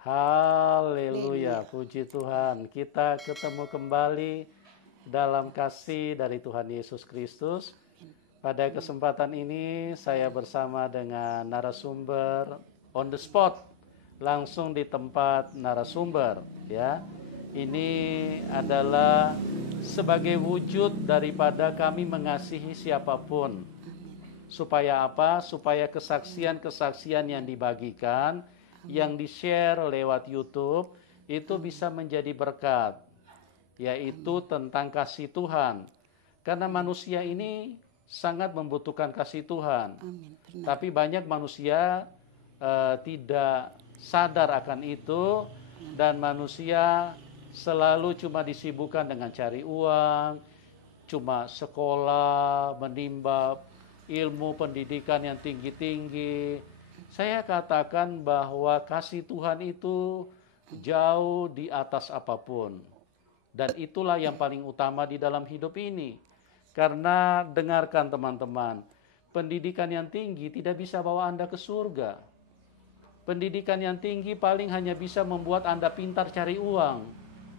Haleluya, puji Tuhan. Kita ketemu kembali dalam kasih dari Tuhan Yesus Kristus. Pada kesempatan ini saya bersama dengan narasumber on the spot, langsung di tempat narasumber, ya. Ini adalah sebagai wujud daripada kami mengasihi siapapun. Supaya apa? Supaya kesaksian-kesaksian yang dibagikan, yang di-share lewat YouTube, itu bisa menjadi berkat. Yaitu tentang kasih Tuhan. Karena manusia ini sangat membutuhkan kasih Tuhan. Tapi banyak manusia tidak sadar akan itu. Dan manusia selalu cuma disibukkan dengan cari uang, cuma sekolah, menimba ilmu pendidikan yang tinggi-tinggi. Saya katakan bahwa kasih Tuhan itu jauh di atas apapun. Dan itulah yang paling utama di dalam hidup ini. Karena dengarkan teman-teman, pendidikan yang tinggi tidak bisa bawa Anda ke surga. Pendidikan yang tinggi paling hanya bisa membuat Anda pintar cari uang.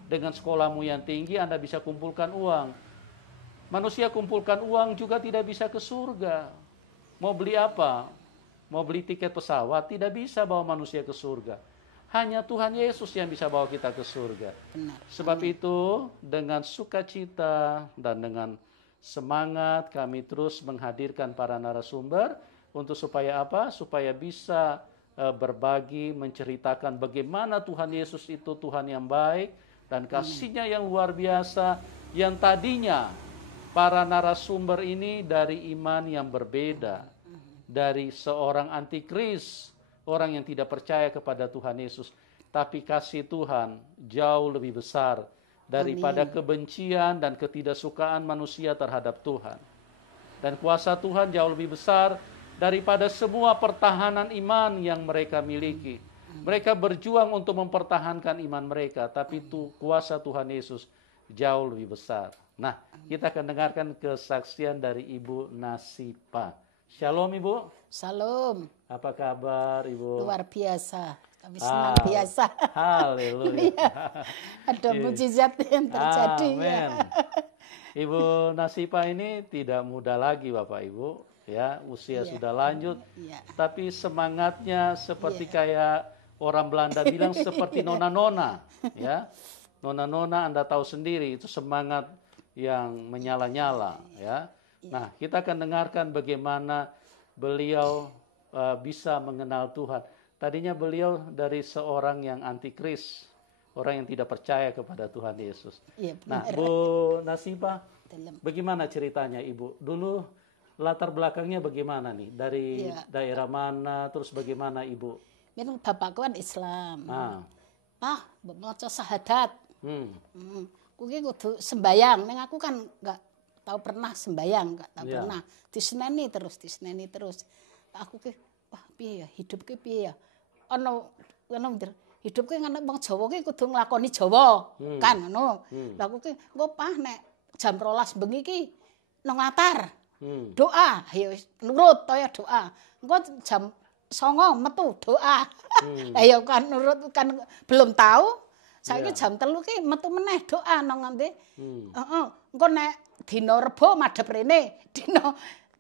Dengan sekolahmu yang tinggi Anda bisa kumpulkan uang. Manusia kumpulkan uang juga tidak bisa ke surga. Mau beli apa? Mau beli tiket pesawat, tidak bisa bawa manusia ke surga. Hanya Tuhan Yesus yang bisa bawa kita ke surga. Benar. Sebab itu, dengan sukacita dan dengan semangat kami terus menghadirkan para narasumber untuk supaya apa? Supaya bisa berbagi, menceritakan bagaimana Tuhan Yesus itu Tuhan yang baik dan kasih-Nya yang luar biasa, yang tadinya para narasumber ini dari iman yang berbeda, dari seorang antikris, orang yang tidak percaya kepada Tuhan Yesus. Tapi kasih Tuhan jauh lebih besar daripada kebencian dan ketidaksukaan manusia terhadap Tuhan. Dan kuasa Tuhan jauh lebih besar daripada semua pertahanan iman yang mereka miliki. Mereka berjuang untuk mempertahankan iman mereka, tapi kuasa Tuhan Yesus jauh lebih besar. Nah, kita akan dengarkan kesaksian dari Ibu Nasipa. Shalom Ibu. Salam. Apa kabar Ibu? Luar biasa. Kami senang biasa. Haleluya. Ada mujizat yang terjadi. Amen. Ya. Ibu Nasipa ini tidak muda lagi Bapak Ibu. Ya, usia sudah lanjut. Tapi semangatnya seperti kayak orang Belanda bilang seperti nona-nona. Ya, nona-nona Anda tahu sendiri itu semangat yang menyala-nyala. Ya. Nah, kita akan dengarkan bagaimana beliau bisa mengenal Tuhan. Tadinya beliau dari seorang yang antikris, orang yang tidak percaya kepada Tuhan Yesus. Ya, nah, Bu Nasipa, bagaimana ceritanya Ibu? Dulu latar belakangnya bagaimana nih? Dari daerah mana, terus bagaimana Ibu? Memang bapakku kan Islam. Mau syahadat. Kuwi kudu sembayang. Neng aku kan enggak tahu pernah sembayang, enggak tahu pernah. Diseneni terus. Aku ki wah piye ya hidup ki piye ya? Ana hidup ki ngono wong Jawa ki kudu nglakoni Jawa, kan ngono. Lah aku ki engko pah nek jam 12 bengi ki nang latar. Doa, ya nurut ya doa. Engko jam 09.00 metu doa. Lah ya kan nurut kan belum tahu. Saiki jam 3 ki metu meneh doa nang ngendi. Engko nek dina Rebo madhep rene, dina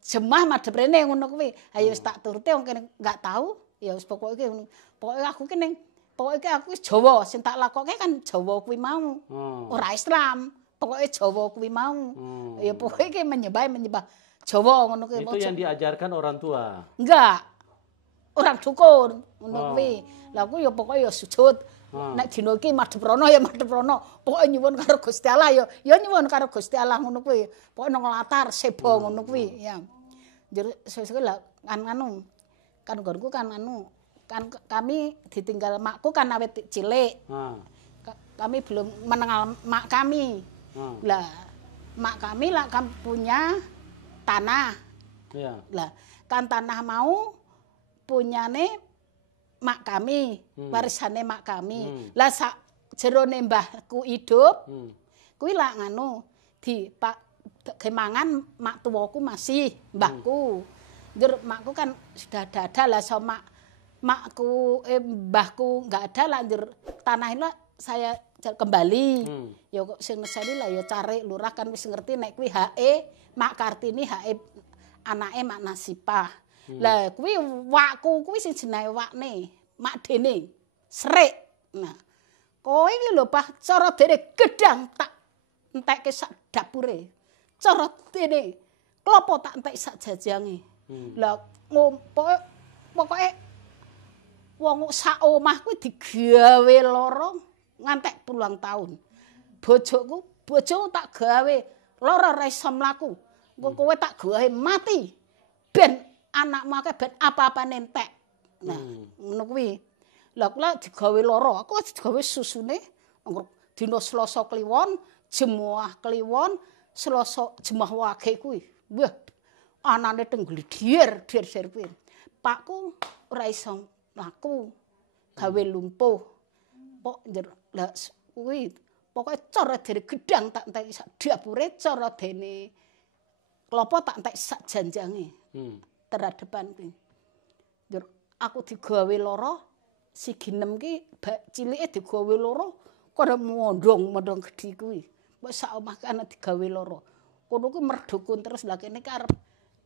Jemah madhep rene ngono kuwi. Ayo wis tak turuti wong kene enggak tahu, ya wis pokoke ngono. Pokoke aku ki ning pokoke aku wis Jawa, sing tak lakoke kan Jawa kuwi mau. Ora Islam, pokoke Jawa kuwi mau. Ya pokoke ki menyembah Jawa ngono kuwi. Itu yang diajarkan orang tua. Enggak. Orang dukun ngono kuwi. Lah aku ya pokoke ya sujud. Nek dina iki madhep rono ya madhep rono. Pokoke nyuwun karo Gusti Allah ya nyuwun karo Gusti Allah ngono kuwi. Pokoke nang latar sebo ngono kuwi ya. Njur sesuk lah kan anu. Kan nggonku kan anu. Kan kami ditinggal makku kan awet cilik. Kami belum mengenal mak kami. Lah mak kami lah kan punya tanah. Lah kan tanah mau punyane mak kami, warisane mak kami. Lah sak jerone mbahku hidup, kuwi lak nganu di Pak kemangan mak tuwaku masih mbahku. Njur makku kan sudah ada lah sama makku mbahku nggak ada lanjut tanah ini saya kembali. Ya kok sing neseni lah ya cari lurah kan wis ngerti nek kuwi HE Mak Kartini HE anake Mak Nasipah. Lah kuwi wakku kuwi sing jenenge wakne Mak Dene Srik. Nah, kowe iki lho Pak cara dene gedang tak entekke sak dapure. Cara dene klopo tak entek sak jajange. Lah pokoke wong sak omah kuwi digawe lara ngantek puluhan tahun. Bojoku tak gawe lara ra iso mlaku. Engko kowe tak gawe mati. Ben anakmu akeh ben apa-apane entek. Nah, ngono kuwi. Lah kula digawe lara, aku digawe susune dina Selasa kliwon, Jemuah kliwon, Selasa Jemaah Wage kuwi. Wah, anane tenggledher kuwi. Pakku ora iso mlaku. Gawe lumpuh. Pok lah kuwi pokoke cara dene gedang tak entek sak dapure, cara dene klopo tak entek sak janjange. Terhadapan kuwi. Aku digawe lara sigi 6 ki cilike digawe lara kaya mondong gedhi kuwi. Mbok sak omah ana digawe lara. Kono ku merdukun terus lha kene arep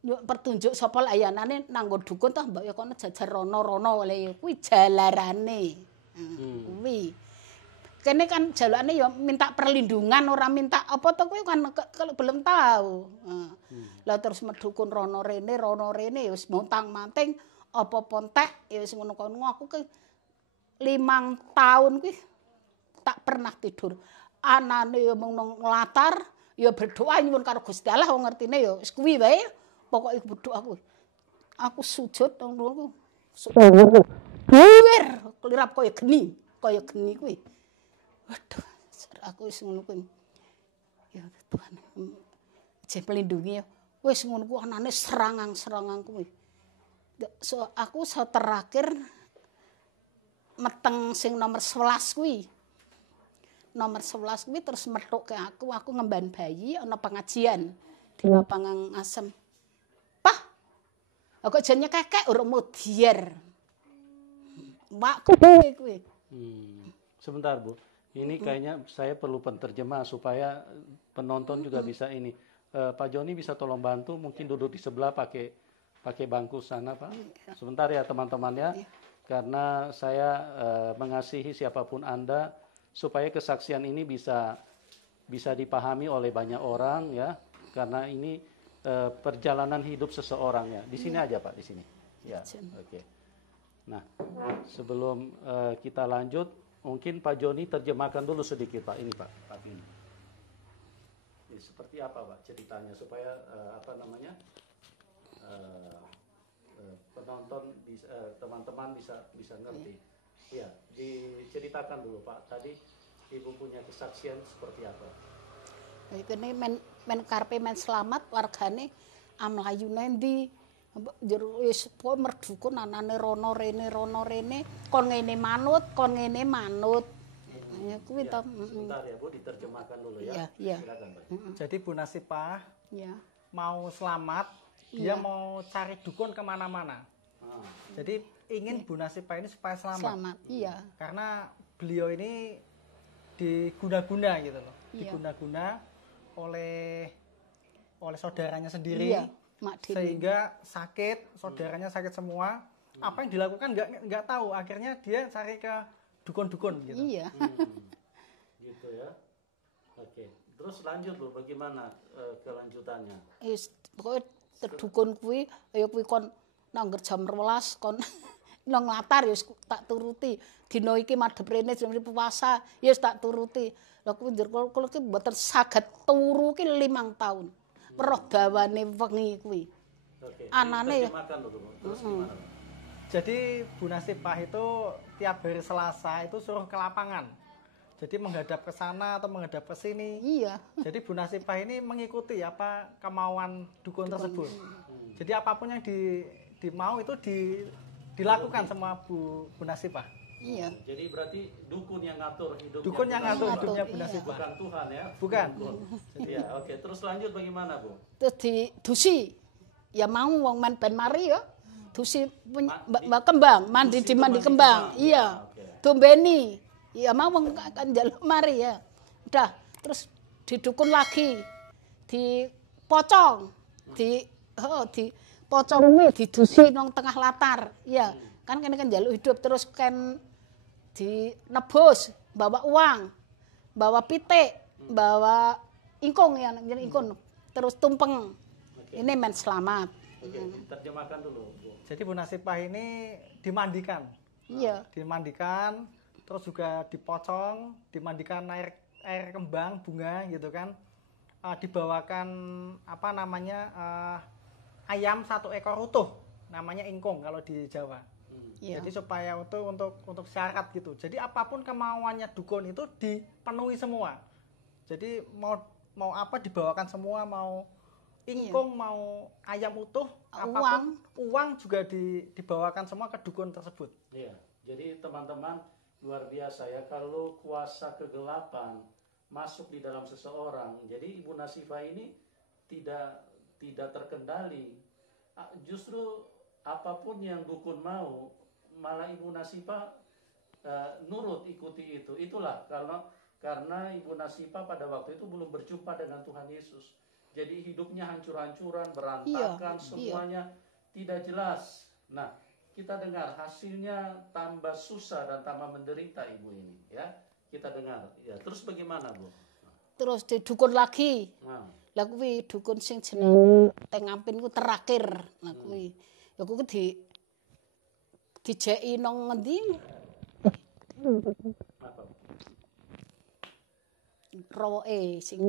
pertunjuk sapa layanane nanggo dukun toh mbok ya kono jajar rono-rono le kuwi jalarane. Kuwi. Kene kan jalukane ya minta perlindungan ora minta apa to kuwi kan kalau belum tahu. Lah terus merdukun rono rene wis montang-manting apa pontek ya wis ngono-ngono aku ke 5 tahun kuwi tak pernah tidur. Anane ya mung nglatar ya berdoa nyuwun karo Gusti Allah wong ngertine ya wis kuwi wae. Pokoke berdoa aku. Aku sujud nang ngono. Buwer kelirap kaya geni kuwi. Waduh, aku wis ngono kuwi. Ya Tuhan. Jeh pelindungi ya. Wis ngono kuwi anane serangan kuwi. So aku terakhir meteng sing nomor 11 kuwi. Nomor 11 kuwi terus metuk ke aku ngemban bayi ana pengajian di lapangan Asem. Pah. Aku jenenge kekek urung mudier. Mbak kuwi. Sebentar, Bu. Ini kayaknya saya perlu penterjemah supaya penonton juga bisa ini. Pak Joni bisa tolong bantu mungkin duduk di sebelah pakai bangku sana, Pak. Sebentar ya teman-teman ya. Karena saya mengasihi siapapun Anda supaya kesaksian ini bisa dipahami oleh banyak orang ya. Karena ini perjalanan hidup seseorang ya. Di sini aja Pak, di sini. Ya, oke. Nah, sebelum kita lanjut, mungkin Pak Joni terjemahkan dulu sedikit Pak. Ini Pak ini. Ini seperti apa Pak ceritanya supaya penonton teman-teman bisa ngerti. Ya, diceritakan dulu Pak. Tadi Ibu punya kesaksian seperti apa? Ini men karpe men selamat wargane amlayu nendi jero wis merdukun anane rono rene kon ngene manut ya kuwi to. Sebentar ya Bu, diterjemahkan dulu ya. Iya. Silakan Pak. Jadi Bu Nasipah mau selamat, dia mau cari dukun kemana-mana. Jadi ingin Bu Nasipah ini supaya selamat. Iya. Karena beliau ini diguna-guna gitu loh. Diguna-guna oleh saudaranya sendiri. Iya. Sehingga sakit, saudaranya sakit semua. Apa yang dilakukan nggak tahu. Akhirnya dia cari ke dukun-dukun gitu. Iya. Gitu ya. Oke. Terus lanjut Bu, bagaimana kelanjutannya? Pokoknya dukun kuwi ya kuwi kon nangger jam 12 kon nang latar ya tak turuti. Dina iki madhep rene jam puasa ya tak turuti. Lah kuwi njur kula ki mboten saged turu ki 5 tahun. Weruh dawane wengi kuwi. Oke. Anane ya. Terus gimana? Jadi Bu Nasipah itu tiap hari Selasa itu suruh ke lapangan. Jadi menghadap ke sana atau menghadap ke sini. Iya. Jadi Bu Nasipah ini mengikuti apa kemauan dukun tersebut. Jadi apapun yang dimau itu dilakukan sama Bu Nasipah. Iya. Jadi berarti dukun yang ngatur hidupnya. Dukun yang ngatur hidupnya Bu iya. Nasipah. Bukan Tuhan ya. Bukan. Iya, oke. Terus lanjut bagaimana Bu? Terus didusi. Ya mau wong men ben mari ya. dusi kembang, mandi di mandi kembang. Iya. Dombeni. Iya mau kan njaluk mari ya. Udah, terus didukun lagi. Dipocong. Dipocong didusi nang tengah latar. Iya. Kan kene kan njaluk hidup terus kan dinebus, bawa uang, bawa pitik, bawa ingkung ya, jadi ingkung. Terus tumpeng. Ini men selamat. Oke, terjemahkan dulu. Jadi Bu Nasipah ini dimandikan. Iya. Dimandikan, terus juga dipocong, dimandikan air kembang, bunga gitu kan. Dibawakan apa namanya ayam 1 ekor utuh, namanya ingkung kalau di Jawa. Iya. Jadi supaya untuk syarat gitu. Jadi apapun kemauannya dukun itu dipenuhi semua. Jadi mau apa dibawakan semua, mau ingkung, mau ayam utuh, apapun uang juga dibawakan semua ke dukun tersebut. Iya. Jadi teman-teman luar biasa ya, kalau kuasa kegelapan masuk di dalam seseorang. Jadi Ibu Nasifah ini tidak terkendali. Justru apapun yang dukun mau, malah Ibu Nasifah nurut ikuti itu. Itulah karena Ibu Nasifah pada waktu itu belum berjumpa dengan Tuhan Yesus. Jadi hidupnya hancur-hancuran, berantakan, semuanya tidak jelas. Nah, kita dengar hasilnya tambah susah dan tambah menderita ibu ini, ya. Kita dengar. Ya, terus bagaimana, Bu? Terus didukun lagi. Nah. Lah kuwi dukun sing jenenge teng Ampin ku terakhir. Nah kuwi. Ya kuwi dijeki nang ngendi? Apa? Rowoke sing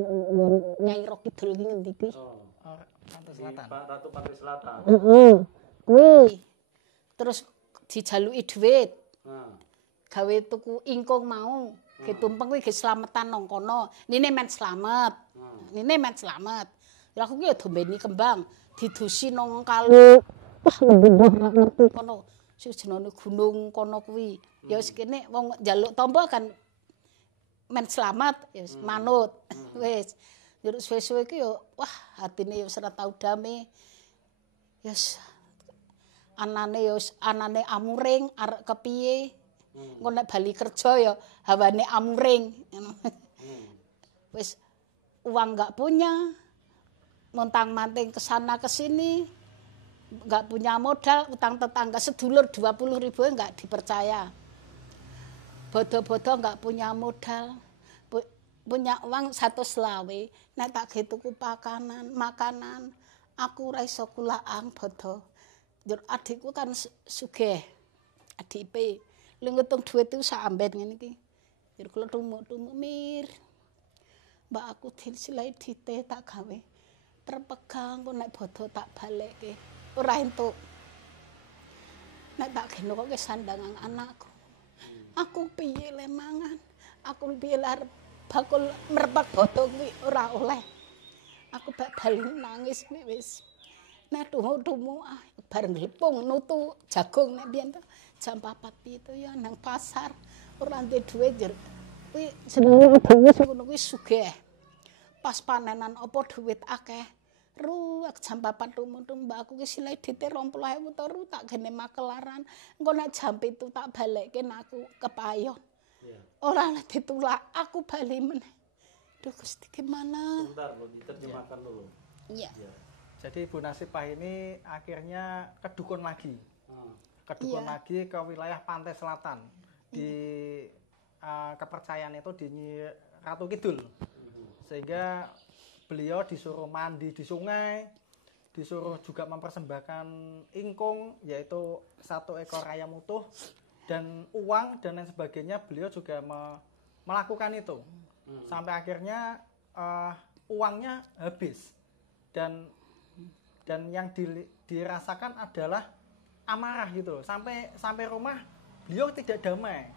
Nyai Ro Kidul ki ngendi ki? Pantai Selatan. Ratu Pantai Selatan. Kuwi. Terus dijaluki dhuwit. Gawe tuku ingkung mau, ge tumpeng kuwi ge slametan nang kono. Nine men slamet. Nine men slamet. Lah aku ki ya dombeni kembang, didusi nang kali. Wah, ora ngerti kono. Sing jenenge gunung kono kuwi. Ya wis kene wong njaluk tampa kan men selamat ya manut. Wis. Terus suwe-suwe ki yo wah atine wis ora tau damai. Yes. Anane amuring arek kepiye. Engko nek bali kerja ya hawane amuring. Wis uang enggak punya. Montang-manting ke sana ke sini. Enggak punya modal, utang tetangga sedulur 20.000 enggak dipercaya. Bodo-bodo enggak punya modal. Punya uang 120, nek tak ge tuku makanan, aku ora iso kulaang bodo. Njur adikku kan sugih. Adipe lu ngitung duit itu sak amben ngene iki. Njur kula tumuk-tumuk mir. Mbak aku disilai dite tak gawe. Terpegang kok nek bodo tak balekke. Ora entuk. Nek tak genoke sandangan anakku. Aku piye le mangan? Aku piye arep bakul merpek bodo kuwi ora oleh. Aku bak bali nangis wis. Nek tumu-tumu bareng glepung nutu jagung nek biyen to jam 4 pitu ya nang pasar ora ndek dhuwit jer. Kuwi jenenge dhewe ngono kuwi sugih. Pas panenan apa dhuwit akeh. Ruwak jam 4 tumu-tumu mbak aku ki silai dite 20.000 to tak gene makelaran. Engko nek jam 7 tak balekke aku kepayon. Ora ditulak, aku bali meneh. Duh Gusti gimana? Sebentar, Bu, diterjemahkan dulu. Iya. Jadi Bu Nasipah ini akhirnya kedukun lagi. Kedukun lagi ke wilayah Pantai Selatan. Di kepercayaan itu di Ratu Kidul. Sehingga beliau disuruh mandi di sungai, disuruh juga mempersembahkan ingkung, yaitu 1 ekor ayam utuh, dan uang dan lain sebagainya. Beliau juga melakukan itu sampai akhirnya uangnya habis dan yang dirasakan adalah amarah gitu. Sampai rumah beliau tidak damai.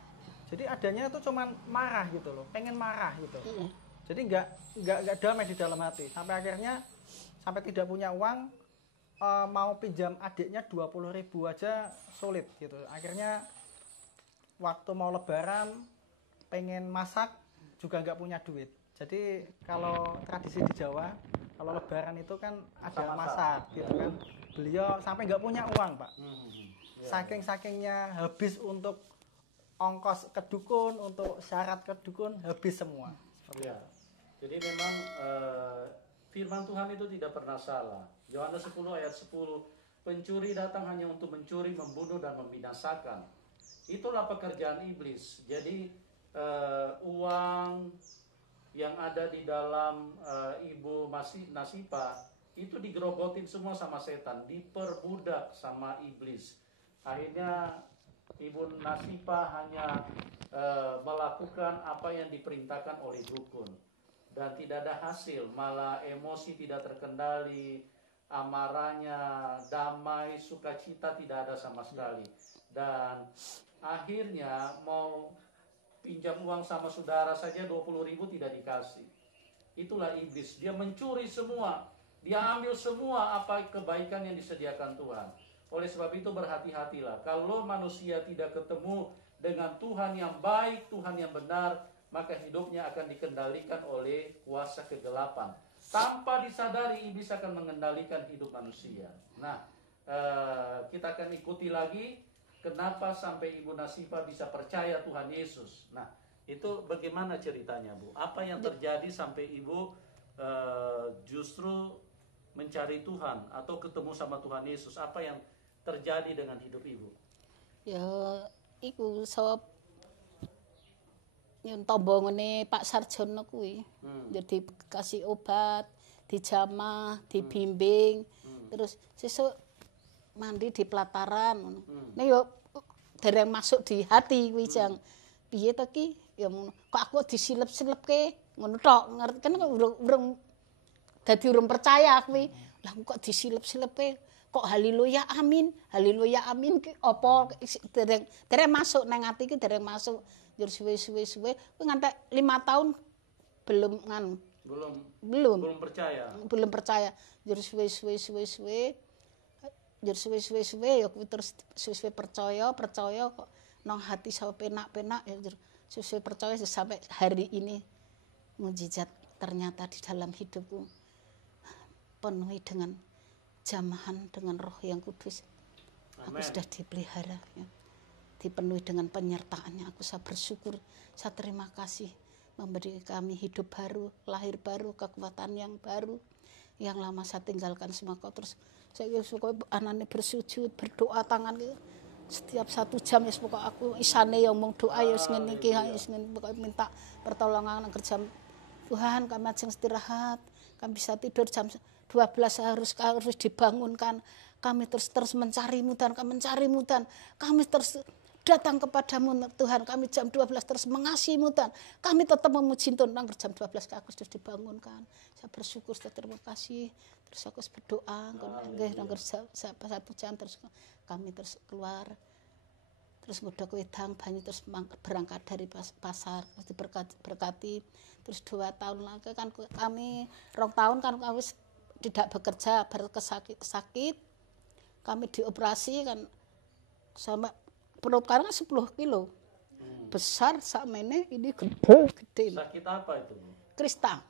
Jadi adanya itu cuman marah gitu loh, pengen marah gitu. Jadi nggak damai di dalam hati. Sampai akhirnya sampai tidak punya uang, mau pinjam adiknya 20.000 aja sulit gitu. Akhirnya waktu mau lebaran pengen masak juga nggak punya duit. Jadi kalau tradisi di Jawa kalau lebaran itu kan ada masak gitu kan. beliau sampai nggak punya uang, Pak. Saking-sakingnya habis untuk ongkos ke dukun, untuk syarat ke dukun, habis semua. Ya. Jadi memang firman Tuhan itu tidak pernah salah. Yohanes 10 ayat 10, pencuri datang hanya untuk mencuri, membunuh, dan membinasakan. Itulah pekerjaan iblis. Jadi uang yang ada di dalam Ibu Nasipa itu digerogotin semua sama setan, diperbudak sama iblis. Akhirnya Ibu Nasipa hanya melakukan apa yang diperintahkan oleh dukun dan tidak ada hasil, malah emosi tidak terkendali, amarahnya damai, sukacita tidak ada sama sekali, dan akhirnya mau pinjam uang sama saudara saja 20.000 tidak dikasih. Itulah iblis, dia mencuri semua, dia ambil semua apa kebaikan yang disediakan Tuhan. Oleh sebab itu berhati-hatilah. Kalau manusia tidak ketemu dengan Tuhan yang baik, Tuhan yang benar, maka hidupnya akan dikendalikan oleh kuasa kegelapan. Tanpa disadari, iblis akan mengendalikan hidup manusia. Nah, kita akan ikuti lagi kenapa sampai Ibu Nasipa bisa percaya Tuhan Yesus. Nah, itu bagaimana ceritanya, Bu? Apa yang terjadi sampai Ibu justru mencari Tuhan atau ketemu sama Tuhan Yesus? Apa yang terjadi dengan hidup Ibu? Ya, iku sawab yang tombong ini Pak Sarjono kuwi. Jadi kasih obat, dijamah, dibimbing, terus sesuk mandi di pelataran. Nek yo dereng masuk di hati kuwi jang. Piye to ki? Ya kok aku disilep-silepke ngono tok. Ngerti kan urung dadi urung percaya kuwi. Lah kok disilep-silepke? Kok haleluya amin ki apa dereng masuk nang ati ki dereng masuk. Jur suwe-suwe ngantek 5 tahun belum percaya. Belum percaya. Jur suwe ya kuwi terus suwe percaya kok nang hati sama penak-penak ya jur suwe percaya sampai hari ini mukjizat ternyata di dalam hidupku penuhi dengan jamahan dengan Roh yang Kudus. Amen. Aku sudah dipelihara ya. Dipenuhi dengan penyertaannya. Aku saya bersyukur, saya terima kasih memberi kami hidup baru, lahir baru, kekuatan yang baru. Yang lama saya tinggalkan semua kau terus saya suka anaknya bersujud, berdoa tangan gitu. Setiap 1 jam ya pokok aku isane yang mau doa ya ngene iki pokok minta pertolongan kerja Tuhan kami ajeng istirahat, kami bisa tidur jam 12 harus dibangunkan. Kami terus mencarimu dan kami terus datang kepadamu Tuhan. Kami jam 12 terus mengasihimu dan kami tetap memuji Tuhan. Jam 12 aku sudah dibangunkan. Saya bersyukur, saya terima kasih. Terus aku berdoa, satu jam terus kami terus keluar. Terus ngudok wedang banyu terus berangkat dari pasar, diberkati. Terus 2 tahun lagi kan kami 2 tahun kan kami tidak bekerja, sakit. Kami dioperasi kan sama perut kan 10 kilo. Besar sakmene ini gede. Sakit apa itu? Krista.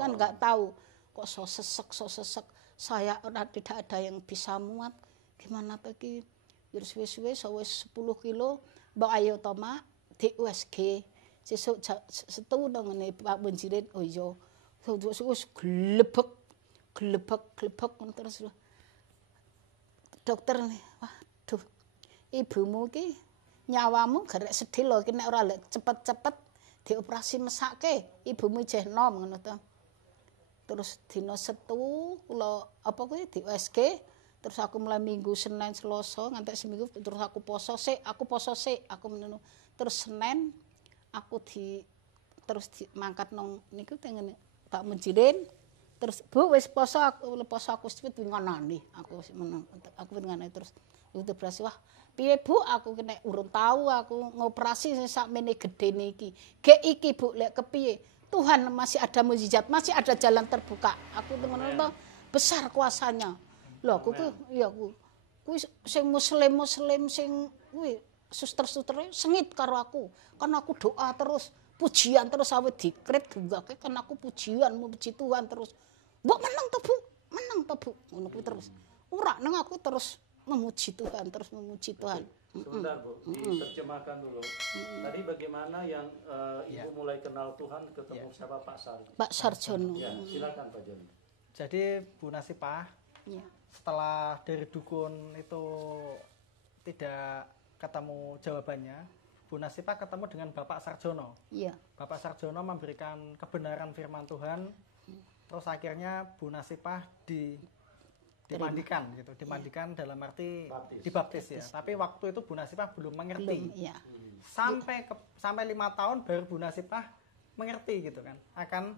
Kan enggak tahu kok so sesek. Saya tidak ada yang bisa muat. Gimana tadi? Jur suwe-suwe 10 kilo mbak ayo toma di USG. Sesuk setu nang ngene Pak Benjirin. Oh iya. Wis glebek terus dokter nih, waduh, ibumu ki nyawamu gerek sedih lho, ki nek ora cepet-cepet dioperasi mesake, ibumu jeh nom ngono to. Terus dina Setu kula apa kuwi di USG, terus aku mulai Minggu, Senin, Selasa ngantek seminggu terus aku poso sik, aku menenu. Terus Senin aku terus mangkat nang niku teng Pak Menjirin. Terus Bu wis poso aku wis nganani aku meneng aku nganani terus itu berarti wah piye Bu aku nek urung tahu aku ngoperasi sakmene gedene iki ge iki Bu lek kepiye Tuhan masih ada mukjizat masih ada jalan terbuka aku ngono to besar kuasanya lho aku kuwi sing muslim sing kuwi suster-suster sengit karo aku kan aku doa terus pujian terus awet dikrit gugake kan aku pujian muji Tuhan terus Mbok menang to Bu ngono kuwi terus. ora nang aku terus memuji Tuhan, terus memuji Tuhan. Sebentar Bu, diterjemahkan dulu. Tadi bagaimana yang Ibu mulai kenal Tuhan ketemu siapa Pak Sarjono? Pak Sarjono. Ya, silakan Pak Joni. Jadi Bu Nasipah setelah dari dukun itu tidak ketemu jawabannya, Bu Nasipah ketemu dengan Bapak Sarjono. Iya. Bapak Sarjono memberikan kebenaran firman Tuhan. Terus akhirnya Bu Nasipah dimandikan gitu, dimandikan dalam arti dibaptis ya. Tapi waktu itu Bu Nasipah belum mengerti. Iya. Sampai 5 tahun baru Bu Nasipah mengerti gitu kan. Akan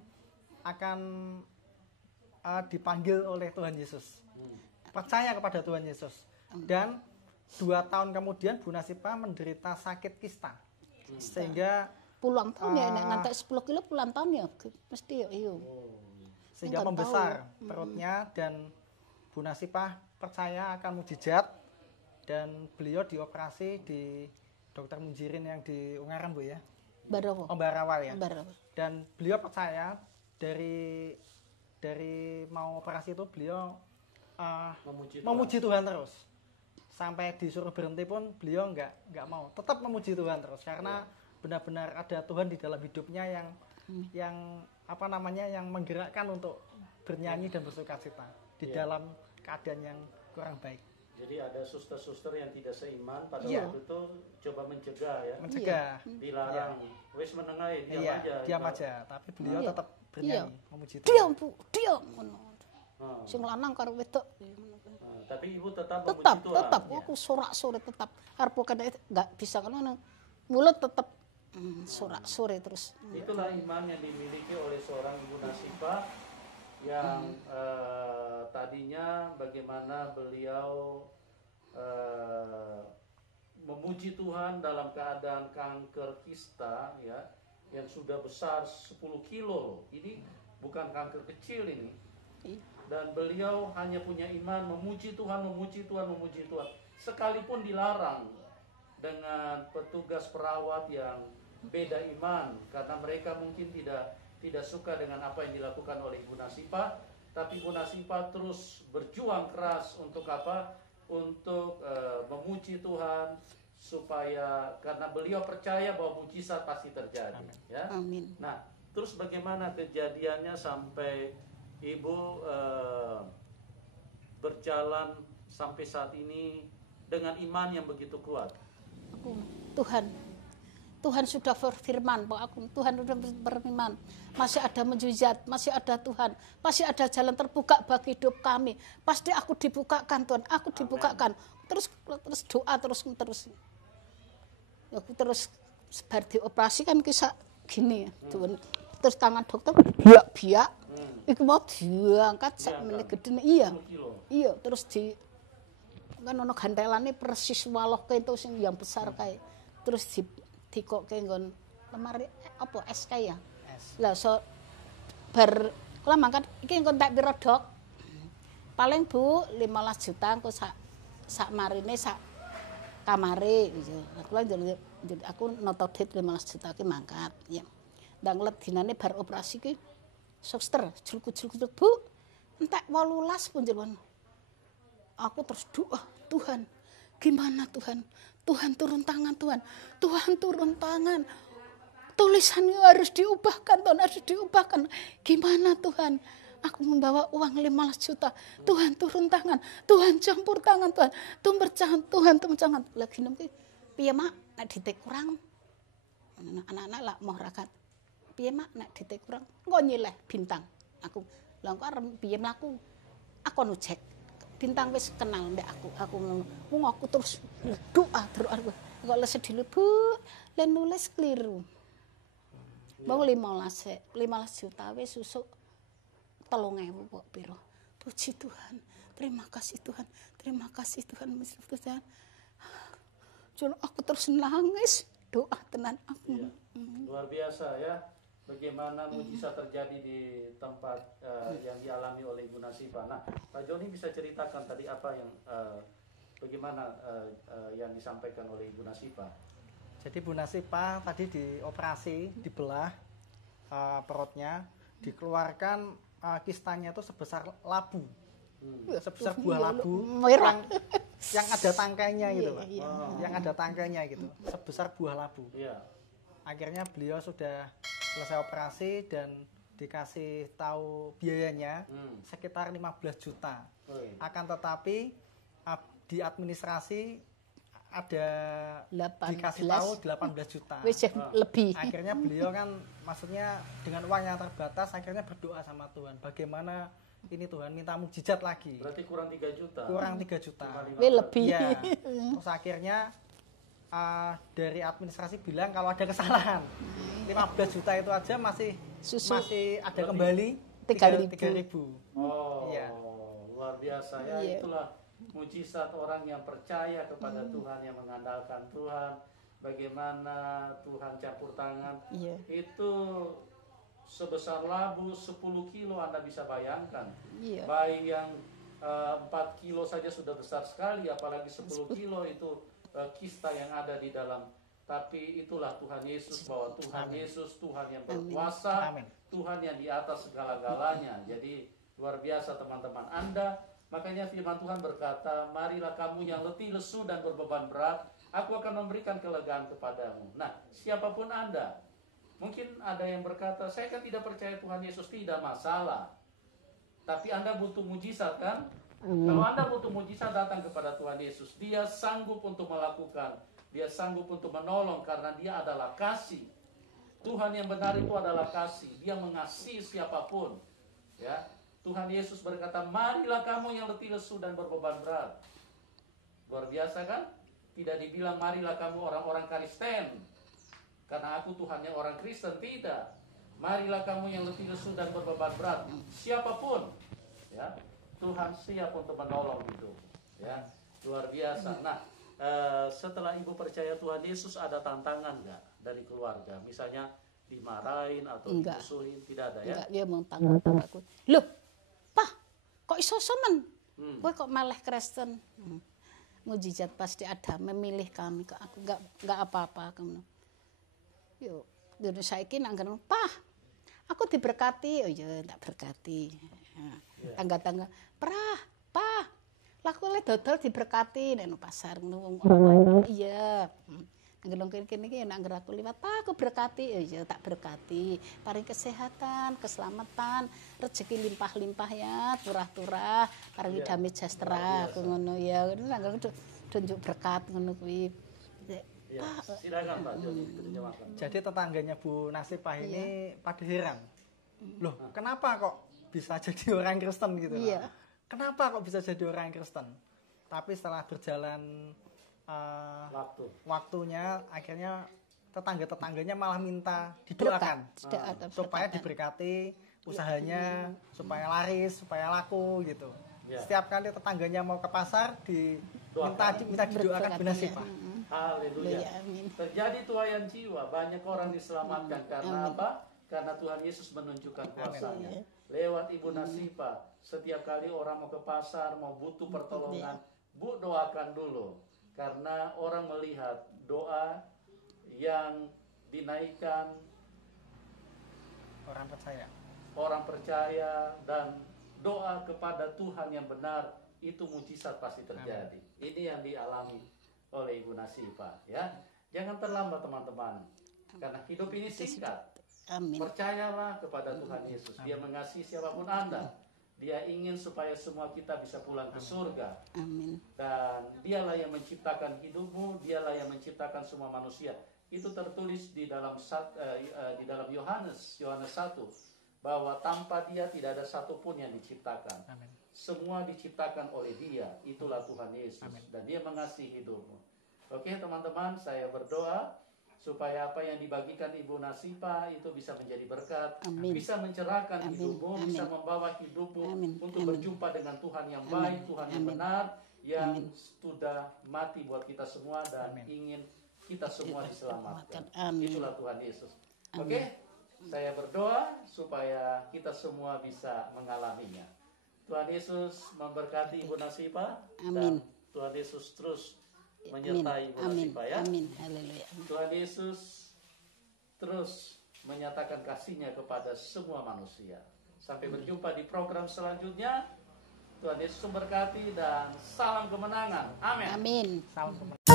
dipanggil oleh Tuhan Yesus. Percaya kepada Tuhan Yesus. Dan 2 tahun kemudian Bu Nasipah menderita sakit kista. Sehingga puluhan tahun ya nek ngantek 10 kilo puluhan tahun ya mesti ya iya. Sehingga membesar perutnya dan Bu Nasipah percaya akan mukjizat dan beliau dioperasi di Dokter Munjirin yang di Ungaran Bu ya. Barawa. Barawal ya. Barawa. Dan beliau percaya dari mau operasi itu beliau memuji Tuhan terus. Sampai disuruh berhenti pun beliau nggak mau, tetap memuji Tuhan terus karena benar-benar ada Tuhan di dalam hidupnya yang apa namanya yang menggerakkan untuk bernyanyi dan bersukacita di dalam keadaan yang kurang baik. Jadi ada suster-suster yang tidak seiman pada waktu itu coba mencegah ya. Mencegah. Dilarang. Wis menengahin diam aja. Tapi beliau tetap bernyanyi memuji Tuhan. Diam Bu, diam ngono. Sing lanang karo wedok. Tapi Ibu tetap memuji Tuhan. Tetap aku sorak-sore tetap. Arep kene enggak bisa kan mulut tetap sorak-sore terus. Itulah iman yang dimiliki oleh seorang Ibu Nasipah yang tadinya bagaimana beliau memuji Tuhan dalam keadaan kanker kista ya yang sudah besar 10 kilo. Ini bukan kanker kecil ini. Dan beliau hanya punya iman memuji Tuhan, memuji Tuhan, memuji Tuhan. Sekalipun dilarang dengan petugas perawat yang beda iman karena mereka mungkin tidak suka dengan apa yang dilakukan oleh Ibu Nasipah, tapi Ibu Nasipah terus berjuang keras untuk apa? Untuk memuji Tuhan supaya karena beliau percaya bahwa mujizat pasti terjadi. Amin. Ya. Amin. Nah, terus bagaimana kejadiannya sampai Ibu berjalan sampai saat ini dengan iman yang begitu kuat? Tuhan sudah berfirman bahwa Tuhan sudah berfirman masih ada mujizat, masih ada Tuhan, masih ada jalan terbuka bagi hidup kami. Pasti aku dibukakan Tuhan, aku dibukakan. Terus doa terus. Aku terus sebar dioperasi kan kisah gini ya, Tuhan. Terus tangan dokter biak-biak. Iku mau diangkat sak meneh gedene iya terus di kan ono gantelane persis waloke itu sing yang besar kae terus dikokke nggon lemari apa es kae ya lah so bar kula mangkat iki engko tak pira Dok paling Bu 15 juta engko sak marine sak kamare gitu aku noto dit 15 juta ki mangkat ya ndang let dinane bar operasi ki suster, julku Bu, entek 18 pun jenengan. Aku terus doa, Tuhan, gimana Tuhan? Tuhan turun tangan Tuhan. Tuhan turun tangan. Tulisannya harus diubahkan, Tuhan harus diubahkan. Gimana Tuhan? Aku membawa uang 15 juta. Tuhan turun tangan. Tuhan campur tangan Tuhan. Tuhan jangan. Lagi nanti, piye mak, nek ditek kurang. Anak-anak lah mau rakat. Piye mak nek ditek kurang engko nyileh bintang aku lha engko arep piye mlaku aku nucek bintang wis kenal mbek aku ngono aku terus doa kok les sedile Bu len nulis keliru mau 15 juta wis susuk 3.000 kok piro puji Tuhan terima kasih Tuhan Tuhan Jon aku terus nangis doa tenan aku luar biasa ya. Bagaimana mujizat terjadi di tempat yang dialami oleh Ibu Nasipah. Nah, Pak Joni bisa ceritakan tadi apa yang bagaimana yang disampaikan oleh Ibu Nasipah. Jadi Bu Nasipah tadi dioperasi, dibelah perutnya, dikeluarkan kistanya itu sebesar labu. sebesar buah labu merah. yang ada tangkainya gitu, Pak. Iya. Yang ada tangkainya gitu, sebesar buah labu. Iya. Akhirnya beliau sudah selesai operasi dan dikasih tahu biayanya sekitar 15 juta. Akan tetapi di administrasi ada 18. dikasih tahu 18 juta. Wis lebih. Akhirnya beliau kan maksudnya dengan uang yang terbatas akhirnya berdoa sama Tuhan. Bagaimana ini Tuhan minta mukjizat lagi. Berarti kurang 3 juta. Kurang 3 juta. Wis lebih. Iya. Terus akhirnya dari administrasi bilang kalau ada kesalahan 15 juta itu aja masih ada kembali 3.000. Oh, iya. Luar biasa ya. Iya. Itulah mujizat orang yang percaya kepada Tuhan, yang mengandalkan Tuhan. Bagaimana Tuhan campur tangan. Iya. Itu sebesar labu 10 kilo Anda bisa bayangkan. Iya. Bayi yang 4 kilo saja sudah besar sekali, apalagi 10 kilo itu kista yang ada di dalam. Tapi itulah Tuhan Yesus, bahwa Tuhan Yesus Tuhan yang berkuasa, Tuhan yang di atas segala-galanya. Jadi luar biasa teman-teman Anda. Makanya firman Tuhan berkata, marilah kamu yang letih, lesu dan berbeban berat, aku akan memberikan kelegaan kepadamu. Nah, siapapun Anda, mungkin ada yang berkata, saya kan tidak percaya Tuhan Yesus, tidak masalah. Tapi Anda butuh mujizat kan? Kalau Anda butuh mujizat, datang kepada Tuhan Yesus. Dia sanggup untuk melakukan. Dia sanggup untuk menolong karena dia adalah kasih. Tuhan yang benar itu adalah kasih. Dia mengasihi siapapun. Ya, Tuhan Yesus berkata, marilah kamu yang letih lesu dan berbeban berat. Luar biasa kan? Tidak dibilang marilah kamu orang-orang Kristen, karena aku Tuhannya orang Kristen. Tidak. Marilah kamu yang letih lesu dan berbeban berat. Siapapun. Ya, Tuhan siap untuk menolong itu. Ya, luar biasa. Nah, setelah ibu percaya Tuhan Yesus, ada tantangan nggak dari keluarga? Misalnya dimarahin atau dimusuhin? Tidak ada ya? Enggak, dia mau tanggal aku. Loh, Pak, kok iso semen? Kowe kok malah Kristen? Mujizat pasti ada, memilih kami. Kok aku enggak apa-apa kamu. Yo, dulu saiki nang kene, Pak, aku diberkati. Oh iya, tak berkati. Tangga-tangga, Pak, laku le dodol diberkati nek pasar ngono. Iya. Nang kene iki nek aku liwat, Pak, aku berkati. Oh iya, tak berkati. Paring kesehatan, keselamatan, rezeki limpah-limpah ya, turah-turah, paringi damai sejahtera ngono ya. Nang tunjuk berkat ngono kuwi. Pak, silakan Pak Joni diterjemahkan. Jadi tetangganya Bu Nasipah ini pada heran. Loh, kenapa kok bisa jadi orang Kristen gitu? Iya. Kenapa kok bisa jadi orang Kristen? Tapi setelah berjalan waktunya, akhirnya tetangga-tetangganya malah minta didoakan supaya diberkati usahanya, supaya laris, supaya laku gitu. Setiap kali tetangganya mau ke pasar minta didoakan Bu Nasipah. Haleluya. Terjadi tuaian jiwa, banyak orang diselamatkan karena apa? Karena Tuhan Yesus menunjukkan kuasanya. Lewat Ibu Nasipah, setiap kali orang mau ke pasar, mau butuh pertolongan, Bu doakan dulu. Karena orang melihat doa yang dinaikkan orang percaya dan doa kepada Tuhan yang benar, itu mujizat pasti terjadi. Ini yang dialami oleh Ibu Nasipah, ya. Jangan terlambat teman-teman, karena hidup ini singkat. Amin. Percayalah kepada Tuhan Yesus. Dia mengasihi siapapun Anda. Dia ingin supaya semua kita bisa pulang ke surga. Amin. Dan dialah yang menciptakan hidupmu, dialah yang menciptakan semua manusia. Itu tertulis di dalam Yohanes 1, bahwa tanpa Dia tidak ada satupun yang diciptakan. Amin. Semua diciptakan oleh Dia. Itulah Tuhan Yesus. Amin. Dan Dia mengasihi hidupmu. Oke teman-teman, saya berdoa supaya apa yang dibagikan Ibu Nasipah itu bisa menjadi berkat, bisa mencerahkan hidupmu, bisa membawa hidupmu untuk berjumpa dengan Tuhan yang baik, Tuhan yang benar, yang sudah mati buat kita semua dan ingin kita semua diselamatkan. Itulah Tuhan Yesus. Oke, saya berdoa supaya kita semua bisa mengalaminya. Tuhan Yesus memberkati Ibu Nasipah dan Tuhan Yesus terus menyertai Ibu Nasipah ya. Amin. Haleluya. Tuhan Yesus terus menyatakan kasih-Nya kepada semua manusia. Sampai berjumpa di program selanjutnya. Tuhan Yesus memberkati dan salam kemenangan. Amin. Amin. Salam kemenangan.